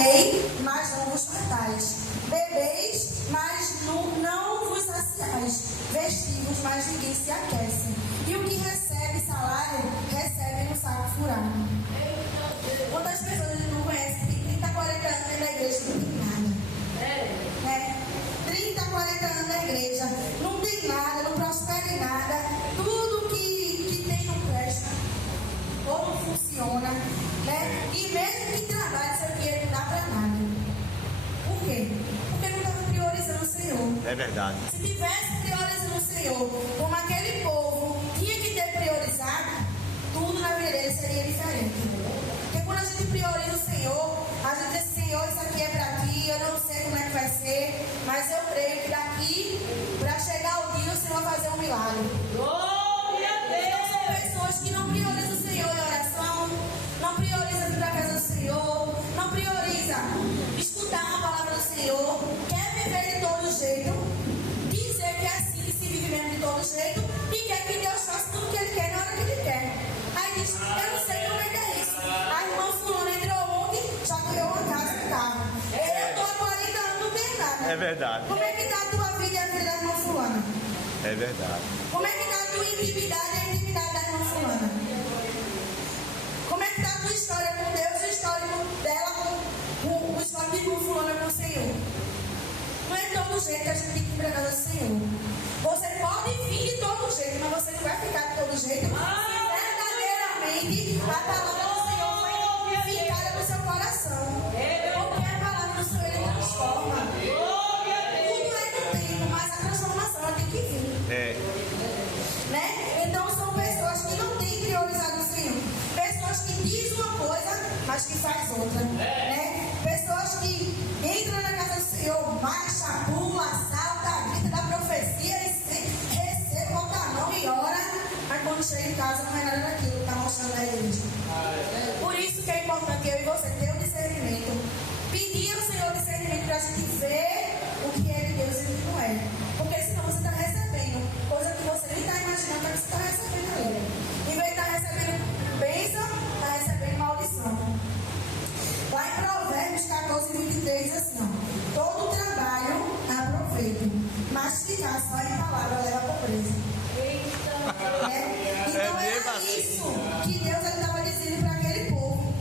mas não vos fartais. Bebeis, mas não vos saciais. Vestivos, mas ninguém se aquece. E o que recebe salário, recebe no saco furado. Quantas pessoas não conhecem que 30, 40 anos na igreja não tem nada? 30, 40 anos na igreja, não tem nada, não prospera em nada. Tudo que tem não presta, ou não funciona. E mesmo que trabalhe, seu dinheiro não dá para nada. Por quê? Porque não estava priorizando o Senhor. É verdade. Se tivesse priorizando o Senhor, como aquele povo tinha que ter priorizado, tudo na vida dele seria diferente. Porque quando a gente prioriza o Senhor, a gente diz: Senhor, isso aqui é para ti, eu não sei como é que vai ser, mas eu creio que daqui, para chegar o dia, o Senhor vai fazer um milagre. Glória a Deus! Então são pessoas que não priorizam o Senhor em oração, não priorizam vir para a casa do Senhor, não priorizam escutar a palavra do Senhor, quer viver de todo jeito, dizer que é assim que se vive mesmo de todo jeito, e quer que Deus faça tudo o que Ele quer na hora que Ele quer. Aí diz: eu não sei como é que é isso. A irmã fulana entrou ontem, já ganhou uma casa e um carro. Eu estou há 40 anos, não tenho nada. É verdade. Como é que está a tua vida e a vida da irmã fulana? É verdade. Como é que está a tua intimidade e a intimidade da irmã fulana? Como é que está a tua história com Deus e a história dela com o história de irmã fulana com o Senhor? Não é de todo jeito que a gente tem que ir para a casa do Senhor. Você pode vir de todo jeito, mas você não vai ficar de todo jeito. Verdadeiramente, a palavra do Senhor vai ficar no seu coração. Porque a palavra do Senhor ele transforma. Tudo é no tempo, mas a transformação ela tem que vir. Então são pessoas que não têm priorizado o Senhor. Pessoas que dizem uma coisa, mas que faz outra. Pessoas que entram na casa do Senhor, marcha, pula, salta, grita da profecia, recebe, bota a mão e ora. Mas quando chega em casa não é nada daquilo que está mostrando na igreja. Por isso que é importante eu e você ter o discernimento. Pedir ao Senhor discernimento para a gente ver o que é de Deus e o que não é. Porque senão você está recebendo coisa que você nem está imaginando que você está recebendo ali. Em vez de estar recebendo bênção, está recebendo maldição. Lá em Provérbios 14, 23 diz assim: todo trabalho há proveito, mas ficar só em palavra leva a pobreza. Então era isso que Deus estava dizendo para aquele povo,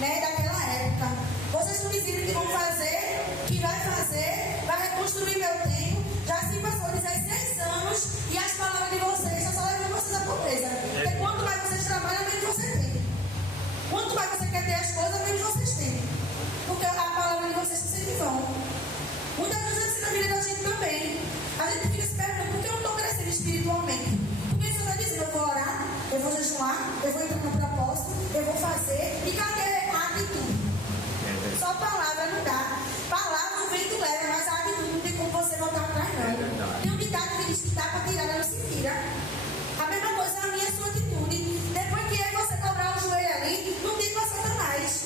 daquela época. Vocês estão dizendo que vão fazer, que vai fazer, vai reconstruir meu templo. Já se passou 16 anos e as palavras de vocês só levam vocês à pobreza. Porque quanto mais vocês trabalham, menos você tem. Quanto mais você quer ter as coisas, menos vocês têm. Porque a palavra de vocês está sempre vão. Muitas vezes assim na vida da gente também. A gente fica se perguntando: por que eu não estou crescendo espiritualmente? Porque se você diz: eu vou orar, eu vou jejuar, eu vou entrar no propósito, eu vou fazer. E cadê a atitude? Só palavra não dá. Palavra o vento leva, mas a atitude não tem como você voltar atrás, não. Tem um ditado que diz que dá para tirar, não se tira. A mesma coisa a minha sua atitude. Depois que é você dobrar o joelho ali, não tem para Satanás.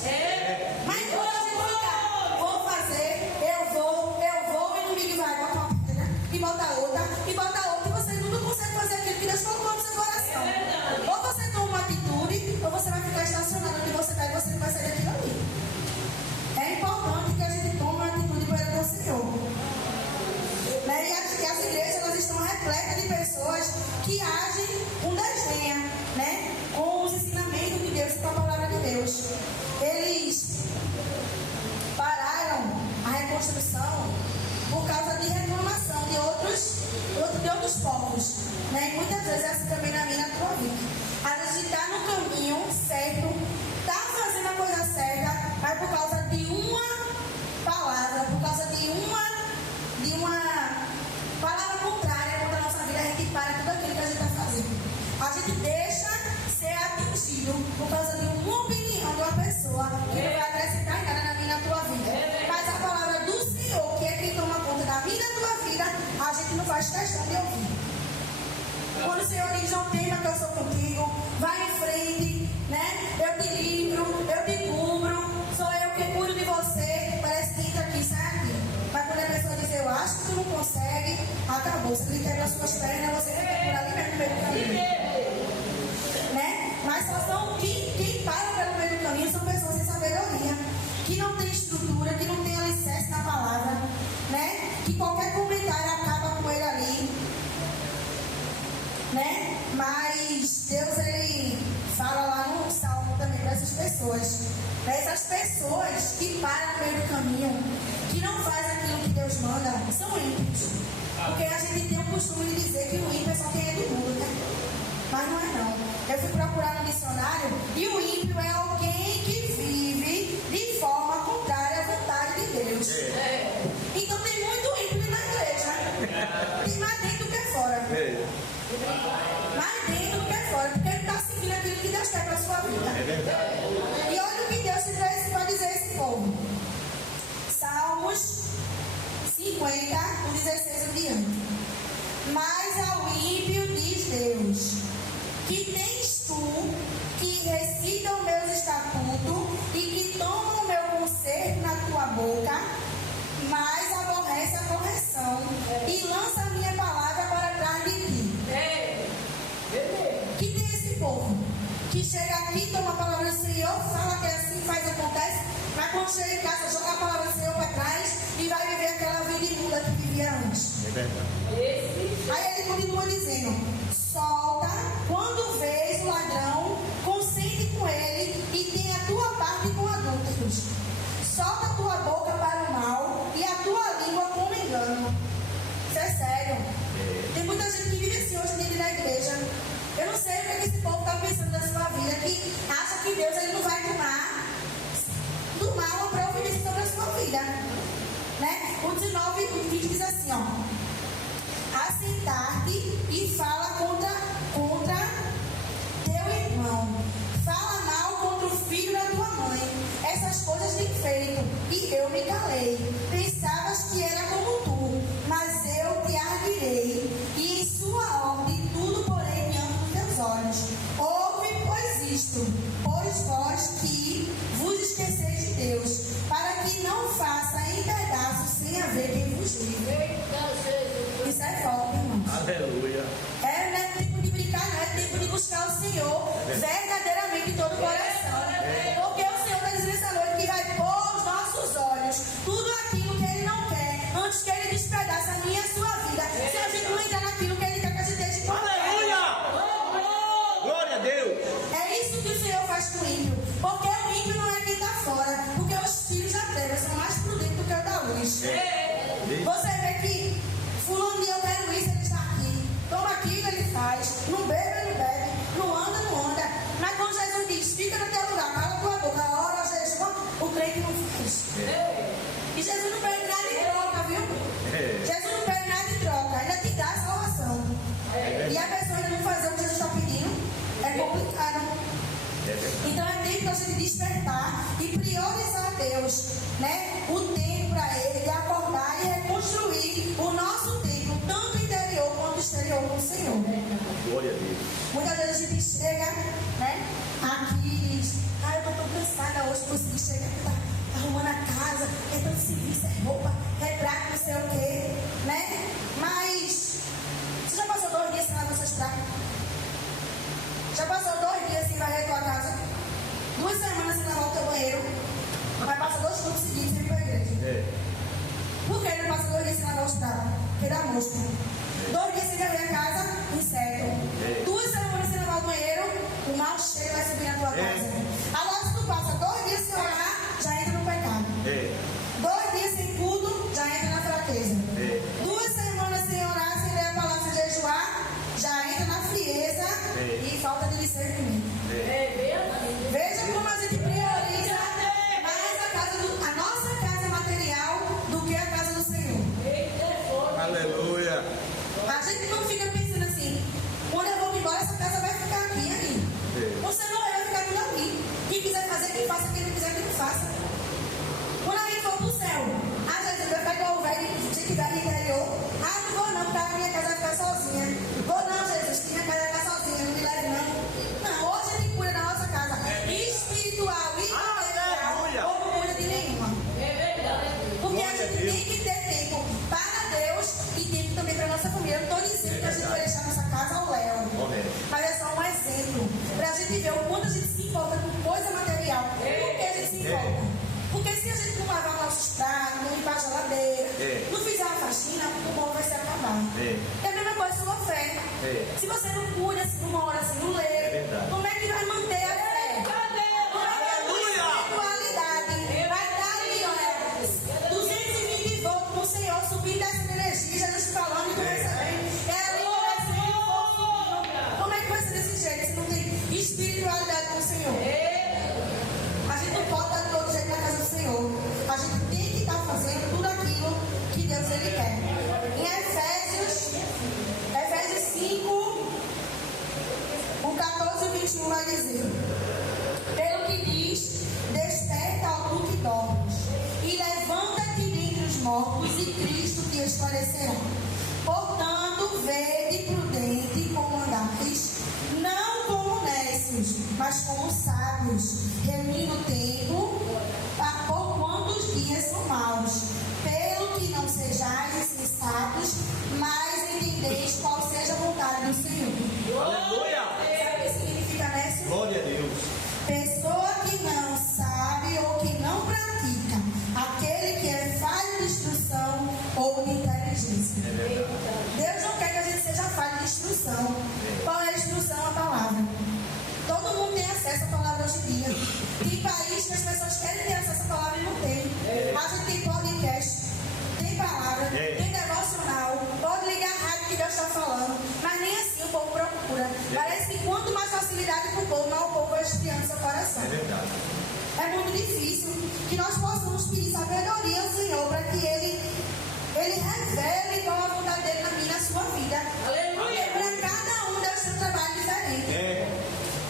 Mas quando a gente ficar: vou fazer, eu vou, e no domingo vai, bota uma pedra, e bota outra, e você nunca consegue fazer aquilo que Deus colocou no seu coração. Ou você toma uma atitude, ou você vai ficar estacionado onde você está e você não vai sair daquilo ali. É importante que a gente tome uma atitude para o Senhor. E as igrejas elas estão repletas de pessoas que agem com desdenha, com os ensinamentos de Deus, com a palavra de Deus. Eles pararam a reconstrução por causa de reclamação de outros povos. E muitas vezes é assim também na minha e na tua vida. A gente está no caminho certo, está fazendo a coisa certa, mas por causa de uma palavra, por causa de uma palavra contrária contra a nossa vida, a gente para tudo aquilo que a gente está fazendo. A gente deixa ser atingido por causa de uma opinião de uma pessoa que não vai acrescentar nada na minha e na tua vida. Mas a palavra do Senhor, que é quem toma conta da minha e da tua vida, a gente não faz questão de ouvir. Quando o Senhor diz: não tema que eu sou contigo, vai em frente, eu te livro, eu te cubro, sou eu que cuido de você. Parece que entra aqui, sai aqui. Mas quando a pessoa diz: eu acho que tu não consegue, acabou. Você tem que quebrar as suas pernas, você fica por ali mesmo no meio do caminho. Mas só são quem para pelo meio do caminho são pessoas sem sabedoria, que não tem estrutura. estrutura, que não tem alicerce na palavra, né? Que qualquer comentário acaba com ele ali, né? Mas Deus, ele fala lá no Salmo também para essas pessoas. Essas pessoas que param no meio do caminho, que não fazem aquilo que Deus manda, são ímpios. Porque a gente tem o costume de dizer que o ímpio é só quem é do mundo, né? Mas não é não. Eu fui procurar no dicionário e o ímpio é alguém que vive de forma contrária à vontade de Deus. Então tem muito ímpio na igreja. E mais dentro do que fora. Mais dentro do que fora. Porque ele está seguindo aquilo que Deus quer para a sua vida. É verdade. E olha o que Deus te traz para dizer a esse povo. Salmos 50, do 16 em diante. Mas ao ímpio diz Deus: que tens tu que recita os meus estatutos e que toma o meu conselho na tua boca, mas aborrece a correção e lança a minha palavra para trás de ti. Que tem esse povo que chega aqui, toma a palavra do Senhor, fala que é assim, faz, acontece, mas quando chega em casa, joga a palavra do Senhor para trás e vai viver aquela vida imunda que vivia antes. É verdade. Aí ele continua dizendo: solta quando vês o ladrão, consente com ele e tem a tua parte com adúlteros. Solta a tua boca para o mal e a tua língua com o engano. Isso é sério. Tem muita gente que vive assim hoje dentro da igreja. Eu não sei o que esse povo está pensando na sua vida, que acha que Deus ele não vai tomar uma providência sobre a sua vida, né? O 19 e 20 diz assim, ó: assentar-te e fala contra teu irmão, fala mal contra o filho da tua mãe, essas coisas têm feito, e eu me calei. Pensavas que era como tu, mas eu te arguirei, e em sua ordem tudo porém diante dos teus olhos. Ouve, pois, isto, pois vós que vos esqueceis de Deus, para que não faça em pedaços sem haver quem vos livre. Isso é forte, irmão. Aleluia. Não é tempo de brincar, não é tempo de buscar o Senhor verdadeiramente de todo o coração. Porque o Senhor está dizendo essa noite que vai pôr os nossos olhos tudo aquilo que Ele não quer, antes que Ele despedace a minha e a sua vida. Se a gente não entrar naquilo que Ele quer que a gente deixe de Aleluia! Glória a Deus! É isso que o Senhor faz com o ímpio. Porque o ímpio não é quem está fora. Porque os filhos da treva são mais prudentes do que o da luz. Você vê que fulano, eu quero isso, ele está aqui. Toma aquilo, ele faz. Não bebe, ele bebe. Não anda, não anda. Mas quando Jesus diz, fica no teu lugar, cala tua boca, ora, jejum, o crente não faz. E Jesus não pede nada em troca, viu? Jesus não pede nada em troca. Ainda te dá a salvação. E a pessoa ainda não fazer o que Jesus está pedindo é complicado. Então é tempo da gente despertar e priorizar Deus, né? O tempo para Ele de acordar e reconstruir o nosso templo, tanto interior quanto exterior com o Senhor. Glória a Deus. Muitas vezes a gente chega, né? Aqui e diz: eu estou tão cansada hoje, consegui chegar, tá arrumando a casa, é tanto serviço, é roupa, é prato, não sei o quê, né? Mas você já passou 2 dias sem lavar seus pratos? Já passou 2 dias sem varrer a tua casa? 2 semanas sem lavar o teu banheiro? Vai passar 2 cultos seguidos sem ir para a igreja. Por que ele passa 2 dias sem lavar os pratos? Porque dá mosca. 2 dias sem varrer a casa, inseto. 2 semanas sem lavar o banheiro, o mau cheiro vai subir na tua casa. Agora, se tu passa 2 dias sem orar, já entra no pecado. 2 dias sem culto, já entra na fraqueza. 2 semanas sem orar, sem ler a palavra, sem jejuar, já entra na frieza e falta de discernimento. Veja como a gente prioriza mais a nossa É a mesma coisa sua fé. Se você não cuida, se não ora, se não lê, como é que vai manter a fé? Aleluia! Espiritualidade. Vai estar ali, olha, 220 volts no Senhor, subindo essa energia, Jesus falando e tu recebendo. É ali que vai ser fogo. Como é que vai ser desse jeito se não tem espiritualidade com o Senhor? A gente não pode dar todo jeito na casa do Senhor. A gente tem que estar fazendo tudo aquilo que Deus ele quer. Em Efésios 5, o 14 e o 21 vai dizer: pelo que diz, desperta ao tu que dormes, e levanta-te dentre os mortos, e Cristo te esclarecerá. Portanto, vede prudente como andais, não como nécios, mas como sábios, reunindo o tempo, por quanto os dias são maus. Pelo que não sejais insensatos, mas entendeis qual seja a vontade do Senhor. Aleluia! Sabe o que significa nécio? Glória a Deus. Pessoa que não sabe ou que não pratica, aquele que é falho de instrução ou de inteligência. Deus não quer que a gente seja falho de instrução. Qual é a instrução? A palavra. Todo mundo tem acesso à palavra hoje em dia. Tem país que as pessoas querem ter acesso à palavra e não tem. A gente tem podcast, tem palavra, tem devocional, pode ligar a rádio que Deus está falando, mas nem assim o povo procura. Parece que quanto mais facilidade para o povo, mais o povo vai esfriando seu coração. É verdade. É muito difícil que nós possamos pedir sabedoria ao Senhor para que Ele revele qual a vontade dele na minha e na sua vida. Porque para cada um Deus tem um trabalho diferente.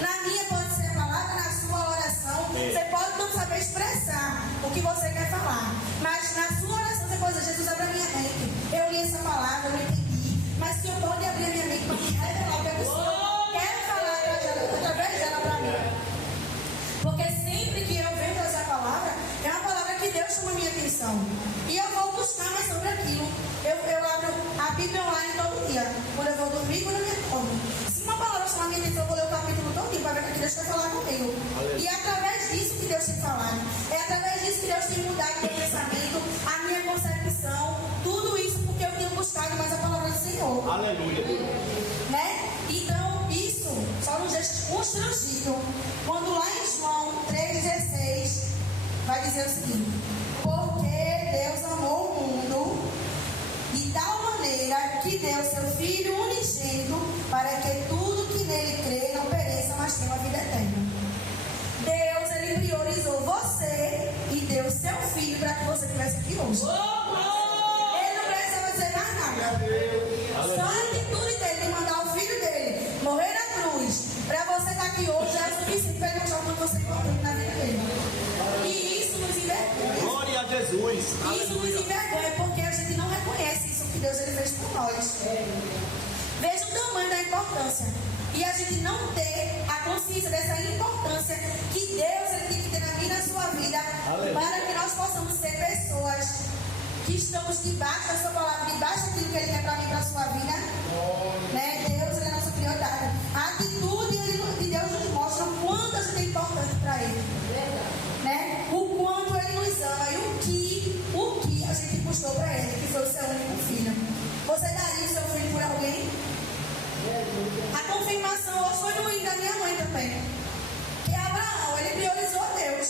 Na minha pode ser a palavra, na sua oração. Você pode não saber expressar o que você quer falar, mas na sua oração você pode dizer: Jesus, abre a minha mente. Eu li essa palavra, eu entendi, mas que eu pode abrir a minha mente para me revelar o que o Senhor quer falar através dela para mim. Porque sempre que eu venho trazer a palavra, é uma palavra que Deus chama a minha atenção. E eu vou buscar mais sobre aquilo. Eu abro a Bíblia online todo dia. Quando eu vou dormir, quando eu me acordo. Se uma palavra chamar a minha atenção, eu vou ler o capítulo todo para ver o que Deus quer falar comigo. E é através disso que Deus tem falado. É através disso que Deus tem mudado meu pensamento, a minha concepção. Tudo isso porque eu tenho buscado mais a palavra do Senhor. Aleluia. Né? Então, isso só nos deixa constrangido. Quando lá em João 3,16 vai dizer o seguinte: porque Deus amou o mundo de tal maneira que deu seu Filho unigênito para que tudo que nele crê não pereça, mas tenha uma vida eterna. Deus, ele priorizou você e deu seu Filho para que você estivesse aqui hoje. Ele não precisava dizer mais nada. Só a atitude dele de mandar o Filho dele morrer na cruz para você estar aqui hoje é o suficiente para ele mostrar o que você encontrou na vida dele. E isso nos envergonha. Glória a Jesus. Isso nos envergonha porque a gente não reconhece isso que Deus ele fez por nós. Veja o tamanho da importância. E a gente não ter a consciência dessa importância que Deus ele tem que ter na minha e na sua vida. Aleluia. Para que nós possamos ser pessoas que estamos debaixo da sua palavra, debaixo daquilo que ele quer para mim e para a sua vida. Né? Deus ele é a nossa prioridade. A atitude de Deus nos mostra o quanto a gente é importante para ele. Né? O quanto ele nos ama e o que a gente buscou para ele, que foi o seu único filho. Você daria o seu filho por alguém? A confirmação hoje foi no hino da minha mãe também. Que Abraão, ele priorizou a Deus.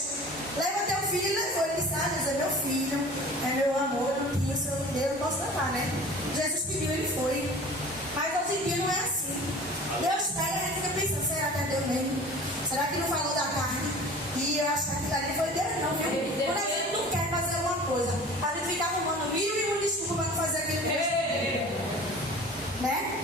Leva teu filho e levou. Ele disse: Jesus é meu filho, é meu amor, eu não tinha o seu Deus, eu posso levar, né? Jesus pediu, ele foi. Mas hoje em dia não é assim. Deus pega e a gente fica pensando: será que é Deus mesmo? Será que não falou da carne? E eu acho que aquilo ali foi Deus, não, viu? Quando a gente não quer fazer alguma coisa, a gente fica arrumando mil e uma desculpa para não fazer aquilo que Deus quer. Né?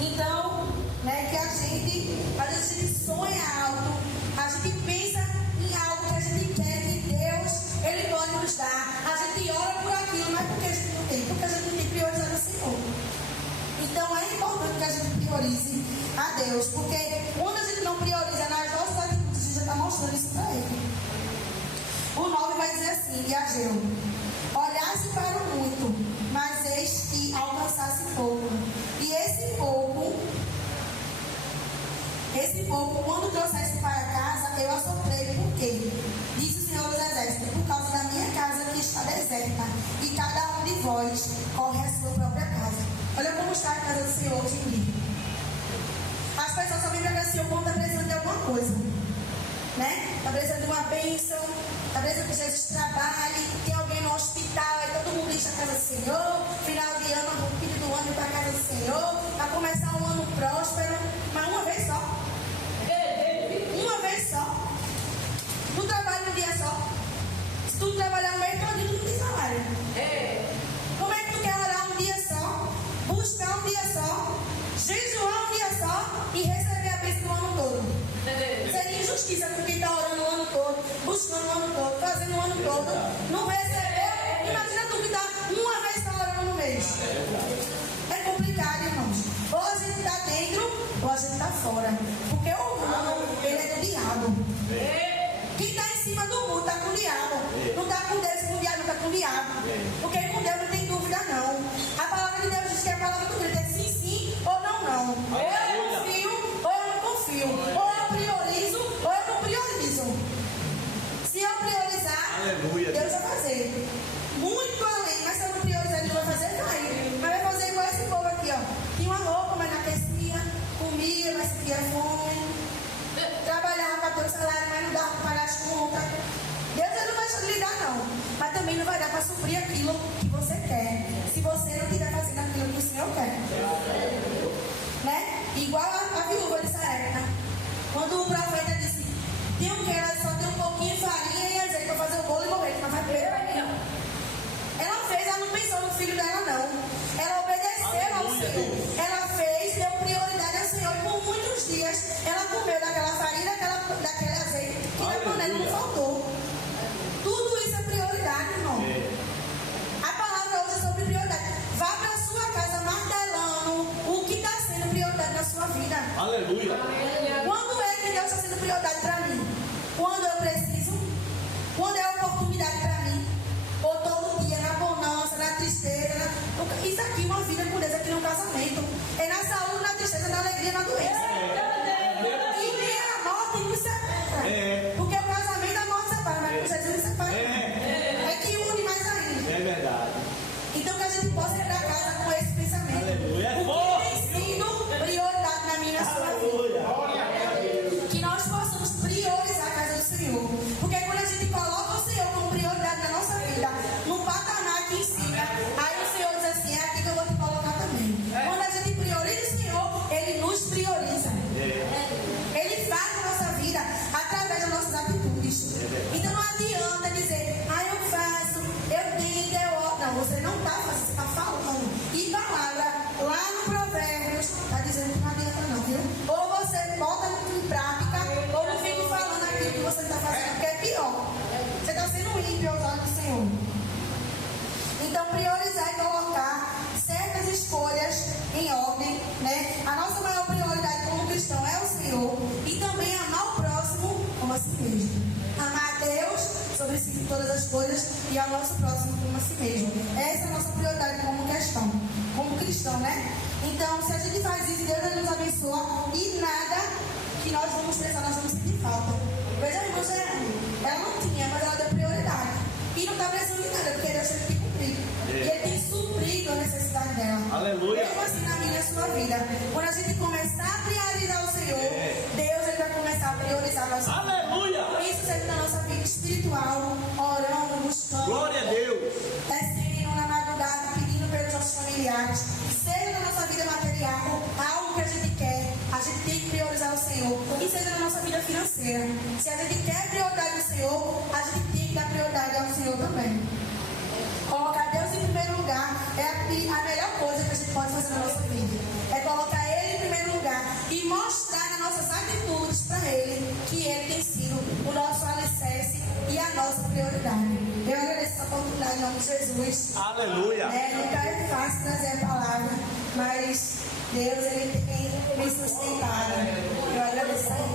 Então, né, que a gente sonha alto, a gente pensa em algo que a gente quer que Deus, ele pode nos dar. A gente ora por aquilo, mas porque a gente não tem, porque a gente não tem priorizado o Senhor. Então é importante que a gente priorize a Deus, porque quando a gente não prioriza nas nossas atitudes, a gente já está mostrando isso para ele. O 9 vai dizer assim, de Ageu: olhasse para o muito, mas eis que alcançasse pouco. E esse pouco, quando trouxesse para casa, eu assoprei. Por quê? Disse o Senhor dos Exércitos: por causa da minha casa que está deserta, e cada um de vós corre a sua própria casa. Olha como está a casa do Senhor hoje em dia. As pessoas só vêm para cá se o povo está precisando de alguma coisa. Né? Está precisando de uma bênção, está precisando que Jesus trabalhe, tem alguém no hospital, aí todo mundo deixa a casa do Senhor, final de ano, rompida do ano para a casa do Senhor, para começar um ano próspero, mas uma vez só. Uma vez só. Não trabalha um dia só. Se tu trabalhar um mês todo, tu não tem salário. Como é que tu quer orar um dia só, buscar um dia só, jejuar um dia só e receber a bênção do ano todo? Seria injustiça com quem está orando o ano todo, buscando o ano todo, fazendo o ano todo, não recebeu. Imagina tu que está uma vez só orando no mês. É complicado, irmãos. Ou a gente está dentro, ou a gente está fora. Porque o mundo, ele é do diabo. Quem está em cima do mundo está com o diabo. Não está com Deus, com o diabo, não está com o diabo. Porque com Deus não tem dúvida, não. A palavra de Deus diz que a palavra do Cristo é sim, sim ou não, não. Ou eu confio, ou eu não confio. Ou eu priorizo, ou eu não priorizo. Se eu priorizar, Aleluia. Deus vai fazer. Muito além, mas se eu não priorizar, Deus vai fazer, vai. Mas vai fazer igual esse povo aqui, ó. Tinha uma roupa, mas não aquecia, comia, mas sentia fome. Trabalhava para ter o salário, mas não dava para pagar as contas. Deus não vai te lhe dar, não. Mas também não vai dar para suprir aquilo que você quer. Se você não estiver fazendo aquilo que o Senhor quer. Né? Igual a viúva de Sarepta. Quando o profeta disse, tem o que? Ela só tem um pouquinho de farinha e azeite para fazer o bolo e morrer. Mas vai perder para mim, não. Ela fez, ela não pensou no filho dela, não. Ela obedeceu ao Senhor. Ela fez, deu prioridade ao Senhor. E por muitos dias, ela comeu daquela farinha, daquele azeite, que na panela não faltou. Tudo isso é prioridade, irmão. A palavra hoje é sobre prioridade. Vá para a sua casa martelando o que está sendo prioridade na sua vida. Aleluia. Quando é que Deus está sendo prioridade para mim? Quando eu preciso? Quando é oportunidade para mim? Ou todo dia, na bonança, na tristeza? Isso aqui, uma vida com Deus, aqui no casamento. É na saúde, na tristeza, na alegria, na doença. E nem a morte nos separa. Porque o casamento, a morte separa, mas com Jesus não separa. É que une mais ainda. É verdade. Então que a gente possa ir para casa com esse pensamento. Aleluia. O que tem sido prioridade na minha e na sua vida. Aleluia. Que nós possamos priorizar a casa do Senhor. Porque quando a gente coloca o Senhor como prioridade na nossa vida, no patamar aqui em cima, aí o Senhor diz assim, é aqui que eu vou te colocar também. Quando a gente prioriza o Senhor, Ele nos prioriza. Ele faz a nossa vida através das nossas atitudes. Então não adianta dizer, eu faço, eu tento, eu oro. Não, você não está fazendo, você está falando. E palavra, lá no Provérbios, está dizendo que não adianta não, viu? Ou você bota em prática, ou não fique falando aquilo que você está fazendo, porque é pior. Você está sendo ímpio aos olhos do Senhor. Então priorizar e colocar certas escolhas em ordem, né? A nossa maior prioridade como cristão é o Senhor e também amar o próximo como a si mesmo. Amar a Deus sobre si todas as coisas e ao nosso próximo como a si mesmo. Essa é a nossa prioridade como cristão, né? Então, se a gente faz isso, Deus nos abençoa e nada que nós vamos precisar, nós vamos sentir falta. Veja a irmã Gerane, ela não tinha, mas ela deu prioridade. E não está precisando de nada, porque Deus tem que cumprir. E Ele tem suprido a necessidade dela. Aleluia. Mesmo assim na minha e na sua vida. Quando a gente começar a priorizar o Senhor, Deus ele vai começar a priorizar a nossa vida. Aleluia. Isso seja na nossa vida espiritual, orando, buscando. Glória a Deus. Descendo na madrugada, pedindo pelos nossos familiares. Seja na nossa vida material, algo que a gente quer, a gente tem que priorizar o Senhor. E seja na nossa vida financeira. Se a gente quer prioridade do Senhor, a gente tem que dar prioridade ao Senhor também. Colocar Deus em primeiro lugar é a melhor coisa que a gente pode fazer na nossa vida. É colocar Ele em primeiro lugar e mostrar nas nossas atitudes para Ele que Ele tem sido o nosso alicerce e a nossa prioridade. Eu agradeço essa oportunidade em nome de Jesus. Aleluia. Nunca é fácil trazer a palavra, mas Deus ele tem me sustentado. Eu agradeço a Ele.